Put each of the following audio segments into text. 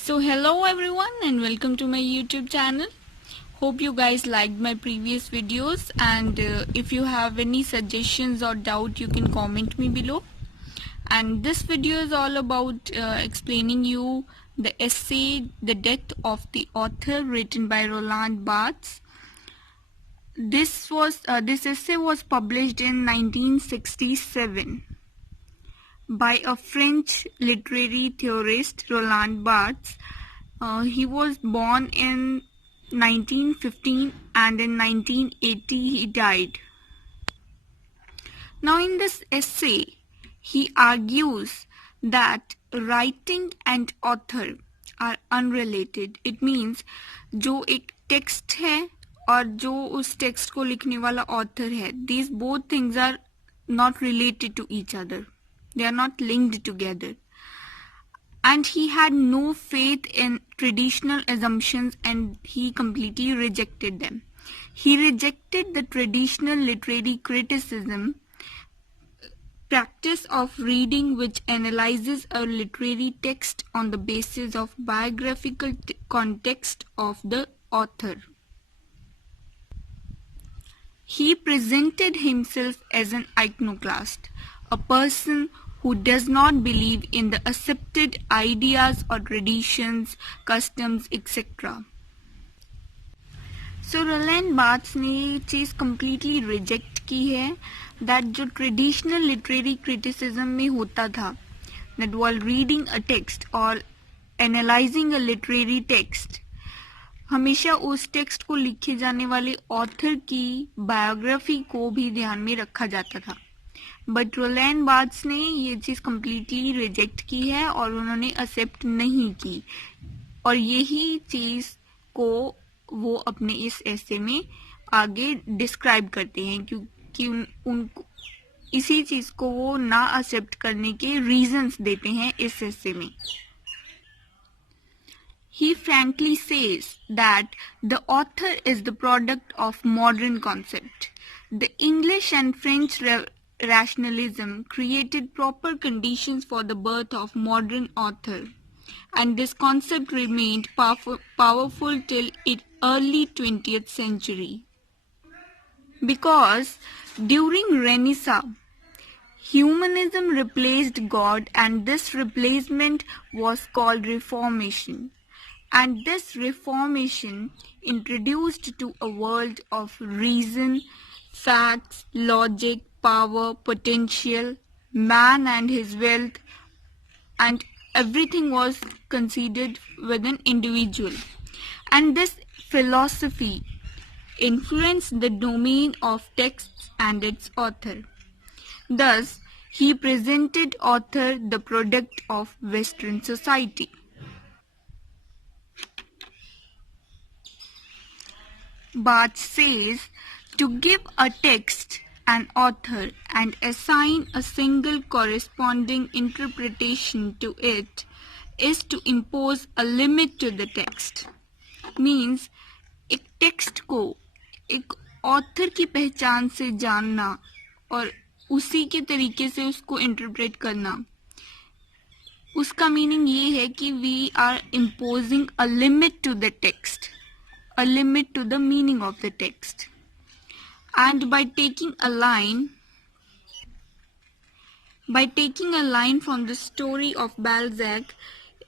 So hello everyone and welcome to my YouTube channel. Hope you guys liked my previous videos, and if you have any suggestions or doubt you can comment me below. And this video is all about explaining you the essay The Death of the Author, written by Roland Barthes. This essay was published in 1967 by a French literary theorist, Roland Barthes. He was born in 1915 and in 1980 he died. Now in this essay, he argues that writing and author are unrelated. It means जो एक text है और जो उस text को लिखने वाला author है, these both things are not related to each other. They are not linked together. And he had no faith in traditional assumptions and he completely rejected them. He rejected the traditional literary criticism practice of reading which analyzes a literary text on the basis of biographical context of the author. He presented himself as an iconoclast, a person who does not believe in the accepted ideas or traditions, customs, etc. So Roland Barthes ने ये चीज़ completely reject की है that जो traditional literary criticism में होता था, that while reading a text or analyzing a literary text, हमेशा उस टेक्स्ट को लिखे जाने वाले ऑथर की बायोग्राफी को भी ध्यान में रखा जाता था. बट रोलैंड बार्ट्स ने ये चीज़ कम्प्लीटली रिजेक्ट की है और उन्होंने एक्सेप्ट नहीं की, और यही चीज़ को वो अपने इस ऐसे में आगे डिस्क्राइब करते हैं, क्योंकि उनको इसी चीज़ को वो ना एक्सेप्ट करने के रीजंस देते हैं इस ऐसे में. He frankly says that the author is the product of modern concept. The English and French rationalism created proper conditions for the birth of modern author, and this concept remained powerful till early 20th century. Because during Renaissance, humanism replaced God, and this replacement was called Reformation. And this Reformation introduced to a world of reason, facts, logic, power, potential, man and his wealth, and everything was considered with an individual. And this philosophy influenced the domain of texts and its author. Thus, he presented author the product of Western society. Barthes says to give a text an author and assign a single corresponding interpretation to it is to impose a limit to the text. Means एक text को एक author की पहचान से जानना और उसी के तरीके से उसको इंटरप्रेट करना, उसका मीनिंग ये है कि we are imposing a limit to the text, a limit to the meaning of the text. And by taking a line from the story of Balzac,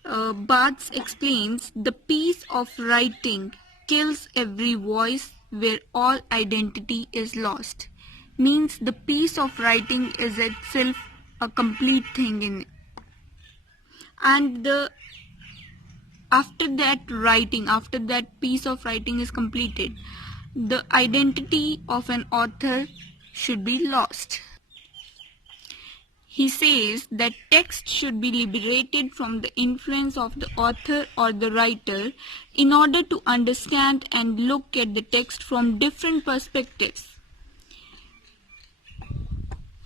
Barthes explains the piece of writing kills every voice where all identity is lost. Means the piece of writing is itself a complete thing in it. And after that piece of writing is completed, the identity of an author should be lost. He says that text should be liberated from the influence of the author or the writer in order to understand and look at the text from different perspectives.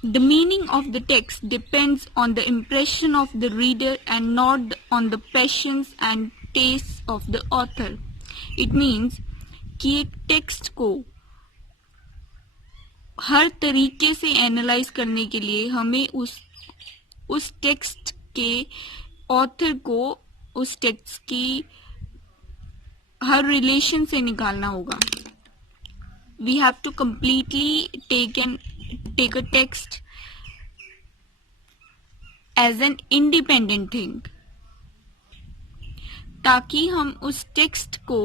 The meaning of the text depends on the impression of the reader and not on the passions and tastes of the author. It means कि एक text को हर तरीके से analyse करने के लिए हमें उस टेक्स्ट के ऑथर को उस टेक्स्ट की हर रिलेशन से निकालना होगा. We have to completely take a text as an independent thing, ताकि हम उस टेक्स्ट को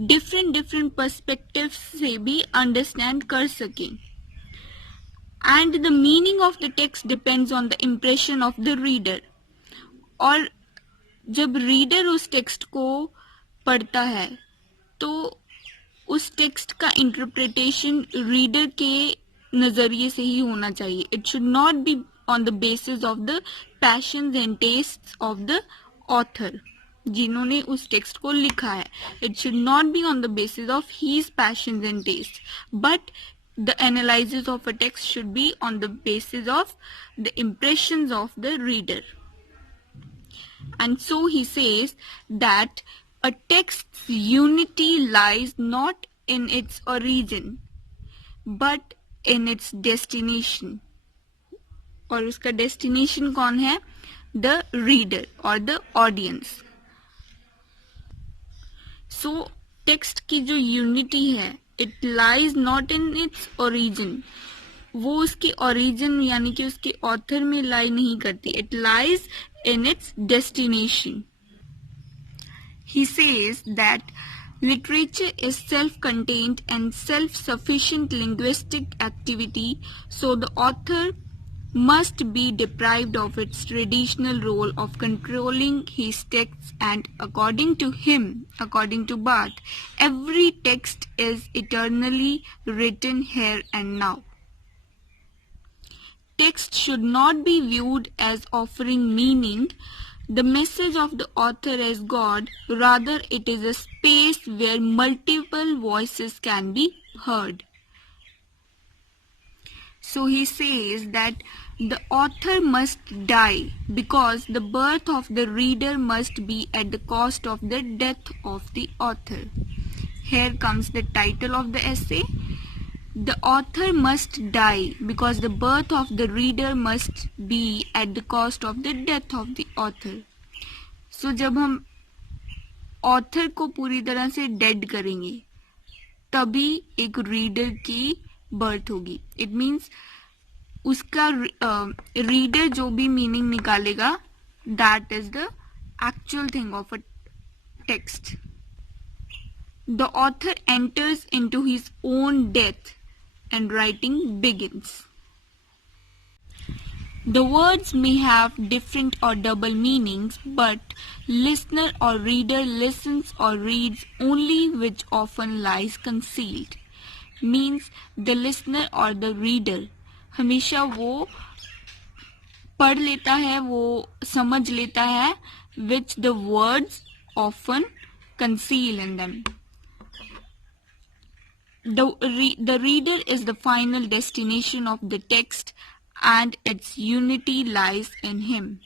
डिफरेंट पर्सपेक्टिव से भी अंडरस्टैंड कर सकें. And the meaning of the text depends on the impression of the reader. और जब रीडर उस टेक्स्ट को पढ़ता है तो उस टेक्स्ट का इंटरप्रिटेशन रीडर के नजरिए से ही होना चाहिए. It should not be on the basis of the passions and tastes of the author, जिन्होंने उस टेक्स्ट को लिखा है. It should not be on the basis of his passions and taste, but the analysis of a text should be on the basis of the impressions of the reader. And so he says that a text's unity lies not in its origin but in its destination. और उसका destination कौन है? The reader or the audience. So text की जो unity है, it lies not in its origin. वो उसके origin यानी कि उसके author में lie नहीं करती. It lies in its destination. He says that literature is self-contained and self-sufficient linguistic activity, so the author must be deprived of its traditional role of controlling his texts, and according to him, according to Barth, every text is eternally written here and now. Text should not be viewed as offering meaning, the message of the author as God, rather it is a space where multiple voices can be heard. So he says that the author must die because the birth of the reader must be at the cost of the death of the author. Here comes the title of the essay. The author must die because the birth of the reader must be at the cost of the death of the author. So जब हम author को पूरी तरह से dead करेंगे तभी एक reader की birth होगी. It means उसका reader जो भी meaning निकालेगा, that is the actual thing of a text. The author enters into his own death and writing begins. The words may have different or double meanings, but listener or reader listens or reads only which often lies concealed. Means the listener or the reader हमेशा वो पढ़ लेता है, वो समझ लेता है which the words often conceal in them. The reader is the final destination of the text and its unity lies in him.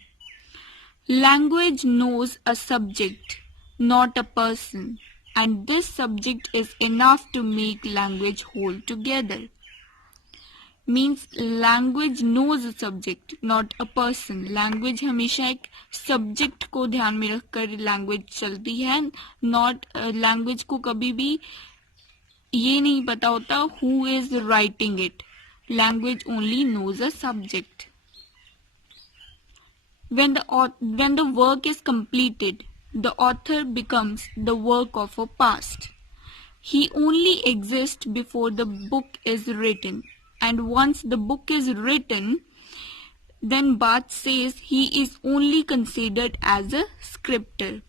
Language knows a subject, not a person, and this subject is enough to make language whole together. Means language knows a subject, not a person. Language हमेशा एक subject को ध्यान में रखकर language चलती है. Not language को कभी भी ये नहीं पता होता who is writing it. Language only knows a subject. When the work is completed, the author becomes the work of a past. He only exists before the book is written. And once the book is written, then Barth says he is only considered as a scripter.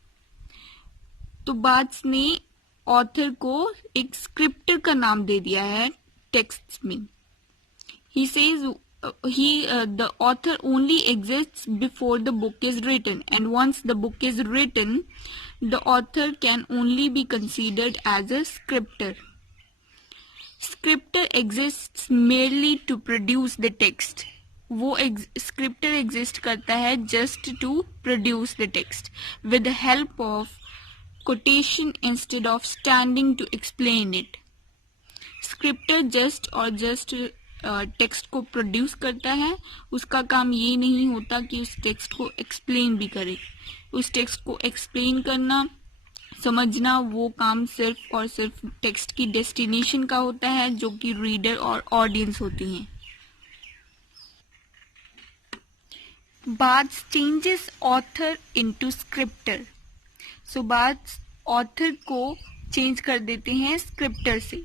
तो Barth ने author को एक scripter का नाम दे दिया है texts में. He says the author only exists before the book is written, and once the book is written, the author can only be considered as a scripter. Scripter exists merely to produce the text. वो scripter exist करता है just to produce the text with the help of quotation instead of standing to explain it. Scripter just text को produce करता है. उसका काम ये नहीं होता कि उस टेक्स्ट को एक्सप्लेन भी करे. उस टेक्स्ट को एक्सप्लेन करना, समझना, वो काम सिर्फ और सिर्फ टेक्स्ट की डेस्टिनेशन का होता है, जो कि रीडर और ऑडियंस होती हैं। Bards changes author into scripter. So bards author को चेंज कर देते हैं स्क्रिप्टर से।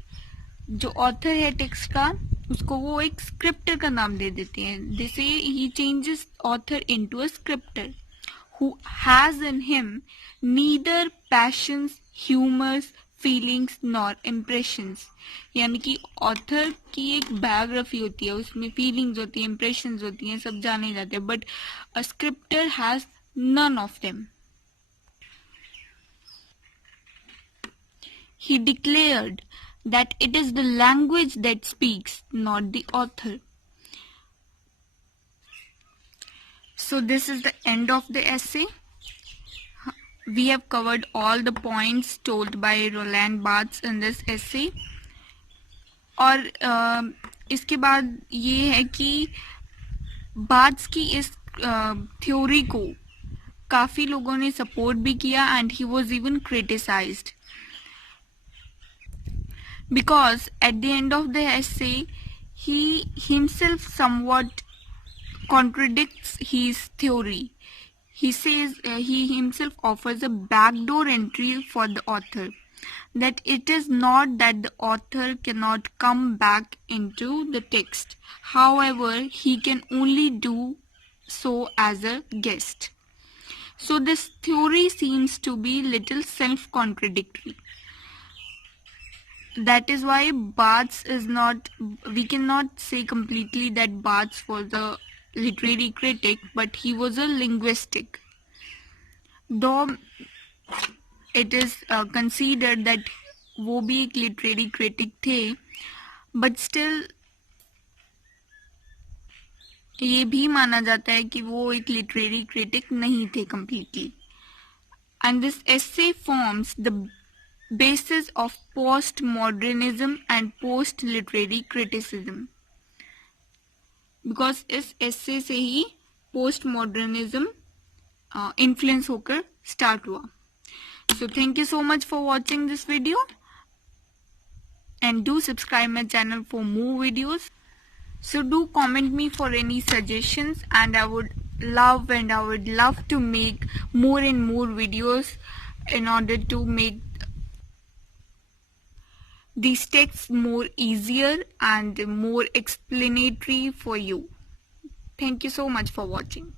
जो ऑथर है टेक्स्ट का, उसको वो एक स्क्रिप्टर का नाम दे देते हैं। जैसे ही changes author into a scripter who has in him neither passions, humors, feelings nor impressions। यानी कि ऑथर की एक बायोग्राफी होती है, उसमें फीलिंग्स होती है, इम्प्रेशंस होती हैं, सब जाने जाते हैं, but a scripture has none of them. He declared that it is the language that speaks, not the author. So this is the end of the essay. We have covered all the points told by Roland Barthes in this essay. और इसके बाद ये है कि bards की इस theory को काफ़ी लोगों ने सपोर्ट भी किया, and he was even criticised, because at the end of the essay he himself somewhat contradicts his theory. He says he himself offers a backdoor entry for the author, that it is not that the author cannot come back into the text, however he can only do so as a guest. So this theory seems to be little self-contradictory. That is why Barthes is not, we cannot say completely that Barthes was a literary critic, but he was a linguistic. Though it is considered that वो भी एक literary critic थे, but still ये भी माना जाता है कि वो एक literary critic नहीं थे completely. And this essay forms the basis of postmodernism and post-literary criticism, because इस essay से ही postmodernism influence होकर start हुआ. So thank you so much for watching this video, and do subscribe my channel for more videos. So do comment me for any suggestions, and I would love to make more and more videos in order to make these texts more easier and more explanatory for you. Thank you so much for watching.